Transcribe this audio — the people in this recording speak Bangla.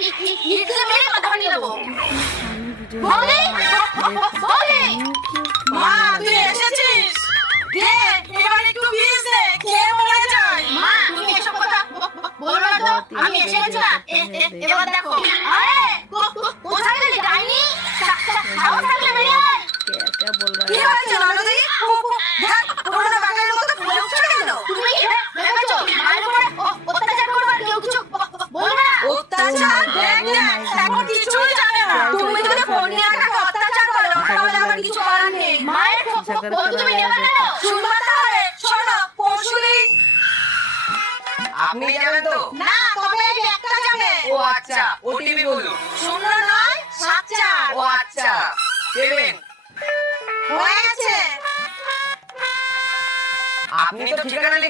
ইটকে মেরে মাথা ভাঙিয়ে দেবো। বলি বলি মা তুই এসেছিস, দে এবার একটু বিষ দে, খেয়ে মরে যাই। মা তুমি এসব কথা বলবে না তো। আমি এসে গেছি না। এবার দেখো। আরে কোথায় গেলি ডাইনি? সাহস থাকলে বেরিয়ে আয়। क्या बोल रहा কি है? হয়েছে ননদি? দেখ পুরোনো বাগানের মতো ফুলে উঠছে কেন? তুমি ভেবেছো মায়ের উপরে অত্যাচার করবে আর কেউ কিছু বলবে না? অত্যাচার দেখ দেখ, এখন কিছুই জানে না। তুমি যদি ফোন নিয়ে তাকে অত্যাচার করো তাহলে আমার কিছু করার নেই। মায়ের ফোন তুমি নেবে কেন? শুনবা তাহলে, শোনো পরশুদিন। আপনি যাবেন তো? না, তবে এই ব্যাগটা যাবে। ও আচ্ছা, ওটিপি বলুন। 0974। ও আচ্ছা, দেবেন। হয়ে গেছে। আপনি তো ঠিকানা লিখে